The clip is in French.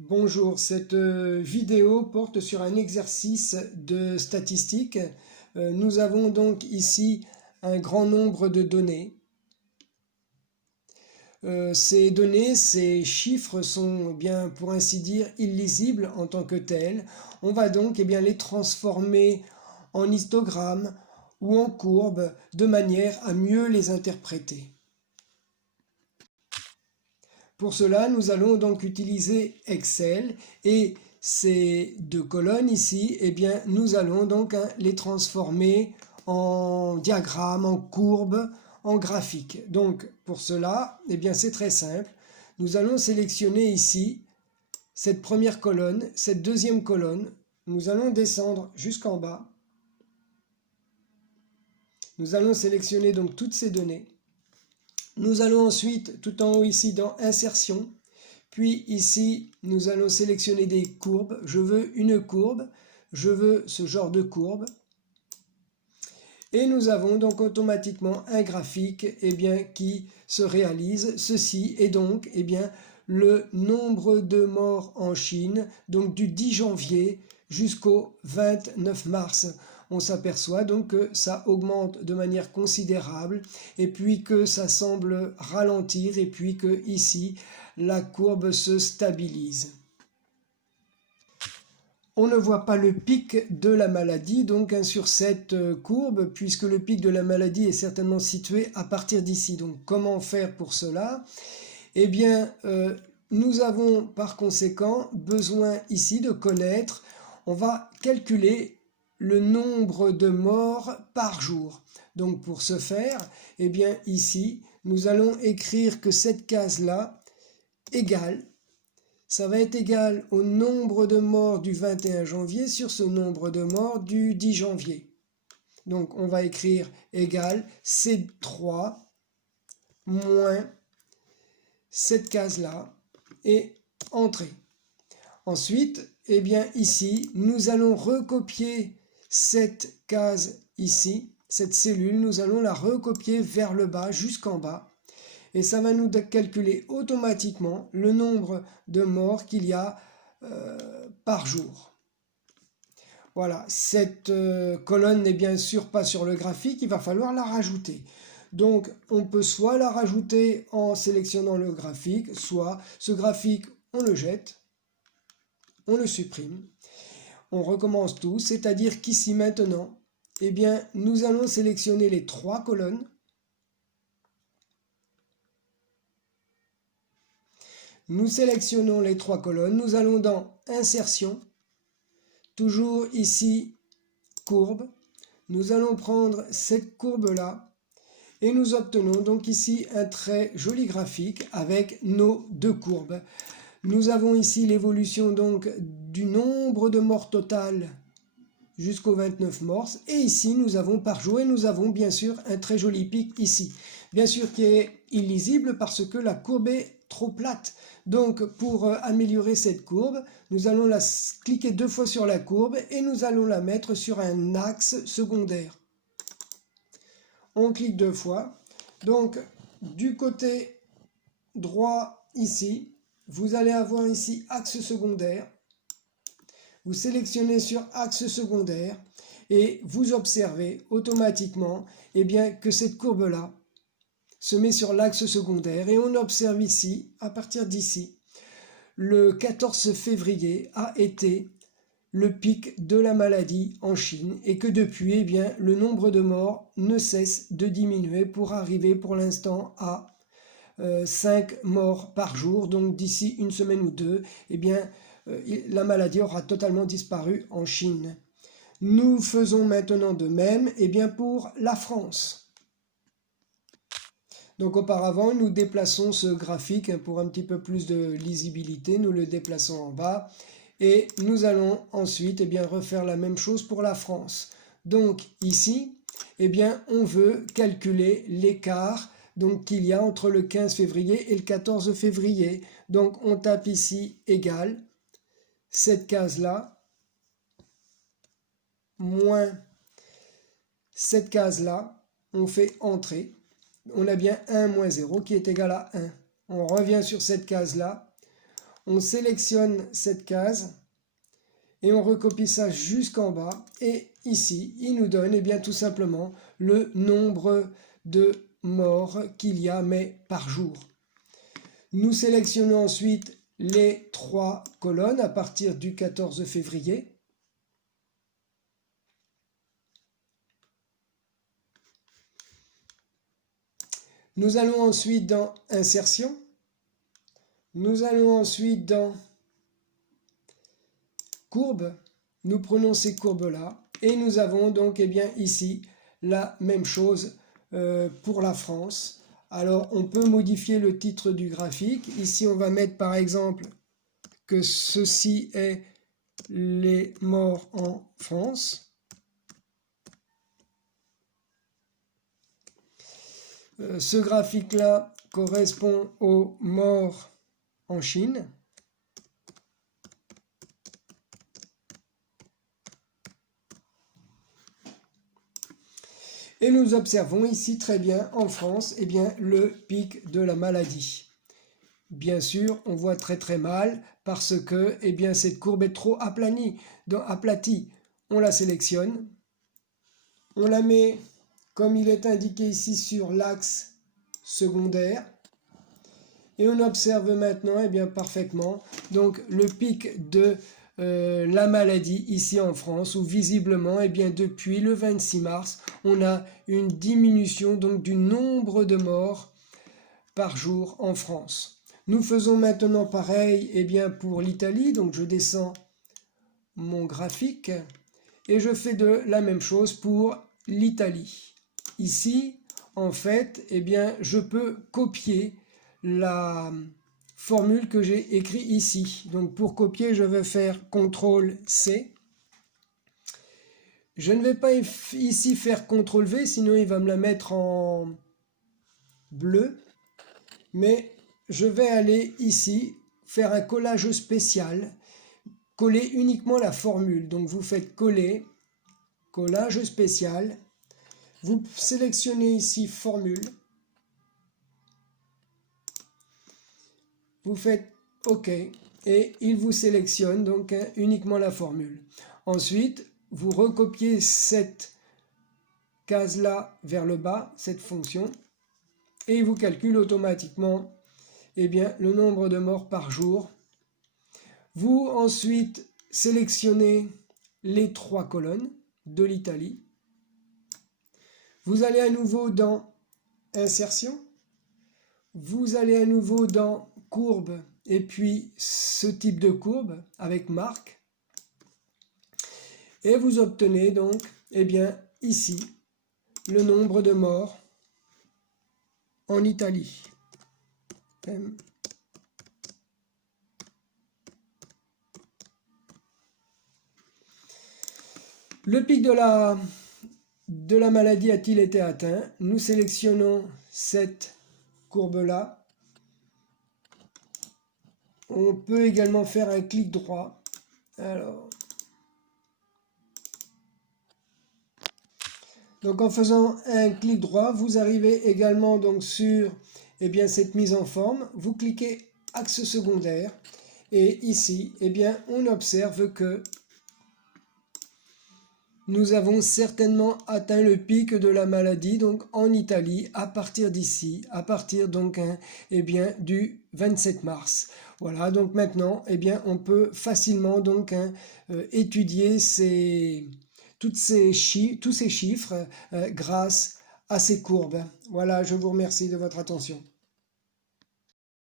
Bonjour, cette vidéo porte sur un exercice de statistique. Nous avons donc ici un grand nombre de données. Ces données, ces chiffres sont bien, pour ainsi dire, illisibles en tant que tels. On va donc les transformer en histogrammes ou en courbes de manière à mieux les interpréter. Pour cela, nous allons donc utiliser Excel et ces deux colonnes ici, nous allons donc les transformer en diagrammes, en courbes, en graphiques. Donc pour cela, c'est très simple. Nous allons sélectionner ici cette première colonne, cette deuxième colonne. Nous allons descendre jusqu'en bas. Nous allons sélectionner donc toutes ces données. Nous allons ensuite, tout en haut ici, dans Insertion, puis ici, nous allons sélectionner des courbes. Je veux une courbe, je veux ce genre de courbe. Et nous avons donc automatiquement un graphique qui se réalise. Ceci est donc le nombre de morts en Chine, donc du 10 janvier jusqu'au 29 mars. On s'aperçoit donc que ça augmente de manière considérable et puis que ça semble ralentir et puis que ici la courbe se stabilise. On ne voit pas le pic de la maladie donc sur cette courbe puisque le pic de la maladie est certainement situé à partir d'ici. Donc comment faire pour cela? Nous avons par conséquent besoin ici de connaître, on va calculer le nombre de morts par jour. Donc pour ce faire, ici, nous allons écrire que cette case-là égale, ça va être égal au nombre de morts du 21 janvier sur ce nombre de morts du 10 janvier. Donc on va écrire égal C3 moins cette case-là et entrer. Ensuite, ici, nous allons recopier cette case ici, cette cellule, nous allons la recopier vers le bas, jusqu'en bas. Et ça va nous calculer automatiquement le nombre de morts qu'il y a par jour. Voilà, cette colonne n'est bien sûr pas sur le graphique, il va falloir la rajouter. Donc on peut soit la rajouter en sélectionnant le graphique, soit ce graphique on le jette, on le supprime. On recommence tout, c'est-à-dire qu'ici maintenant, nous allons sélectionner les trois colonnes. Nous sélectionnons les trois colonnes, nous allons dans Insertion, toujours ici, courbe. Nous allons prendre cette courbe-là et nous obtenons donc ici un très joli graphique avec nos deux courbes. Nous avons ici l'évolution donc du nombre de morts totales jusqu'au 29 morts. Et ici, nous avons par jour et nous avons bien sûr un très joli pic ici. Bien sûr qui est illisible parce que la courbe est trop plate. Donc pour améliorer cette courbe, nous allons cliquer deux fois sur la courbe et nous allons la mettre sur un axe secondaire. On clique deux fois. Donc du côté droit ici, vous allez avoir ici axe secondaire. Vous sélectionnez sur axe secondaire et vous observez automatiquement que cette courbe-là se met sur l'axe secondaire et on observe ici, à partir d'ici, le 14 février a été le pic de la maladie en Chine et que depuis, le nombre de morts ne cesse de diminuer pour arriver pour l'instant à 5 morts par jour. Donc d'ici une semaine ou deux, la maladie aura totalement disparu en Chine. Nous faisons maintenant de même pour la France. Donc auparavant, nous déplaçons ce graphique pour un petit peu plus de lisibilité. Nous le déplaçons en bas et nous allons ensuite refaire la même chose pour la France. Donc ici, on veut calculer l'écart qu'il y a entre le 15 février et le 14 février. Donc on tape ici égal, cette case-là, moins cette case-là, on fait entrer. On a bien 1 moins 0 qui est égal à 1. On revient sur cette case-là, on sélectionne cette case et on recopie ça jusqu'en bas. Et ici, il nous donne eh bien, tout simplement le nombre de morts qu'il y a, mais par jour. Nous sélectionnons ensuite les 3 colonnes à partir du 14 février. Nous allons ensuite dans Insertion. Nous allons ensuite dans Courbe. Nous prenons ces courbes-là et nous avons donc eh bien, ici la même chose pour la France. Alors on peut modifier le titre du graphique. Ici on va mettre par exemple que ceci est les morts en France. Ce graphique-là correspond aux morts en Chine. Et nous observons ici très bien en France eh bien, le pic de la maladie. Bien sûr, on voit très mal parce que eh bien, cette courbe est trop aplatie. On la sélectionne, on la met comme il est indiqué ici sur l'axe secondaire. Et on observe maintenant eh bien, parfaitement donc, le pic de la maladie ici en France, où visiblement eh bien, depuis le 26 mars, on a une diminution donc, du nombre de morts par jour en France. Nous faisons maintenant pareil eh bien, pour l'Italie, donc je descends mon graphique et je fais de la même chose pour l'Italie. Ici, en fait, eh bien, je peux copier la formule que j'ai écrite ici. Donc pour copier, je vais faire CTRL-C. Je ne vais pas ici faire CTRL-V, sinon il va me la mettre en bleu. Mais je vais aller ici, faire un collage spécial, coller uniquement la formule. Donc vous faites coller, collage spécial. Vous sélectionnez ici formule. Vous faites OK et il vous sélectionne donc uniquement la formule. Ensuite, vous recopiez cette case-là vers le bas, cette fonction, et il vous calcule automatiquement eh bien, le nombre de morts par jour. Vous ensuite sélectionnez les 3 colonnes de l'Italie. Vous allez à nouveau dans Insertion. Vous allez à nouveau dans Courbe et puis ce type de courbe avec marque. Et vous obtenez donc, eh bien, ici, le nombre de morts en Italie. Le pic de la maladie a-t-il été atteint? Nous sélectionnons cette courbe-là. On peut également faire un clic droit. Alors, donc en faisant un clic droit, vous arrivez également donc sur eh bien, cette mise en forme. Vous cliquez axe secondaire et ici, eh bien, on observe que nous avons certainement atteint le pic de la maladie donc en Italie à partir d'ici, à partir donc eh bien, du 27 mars. Voilà, donc maintenant, eh bien, on peut facilement donc étudier tous ces chiffres grâce à ces courbes. Voilà, je vous remercie de votre attention.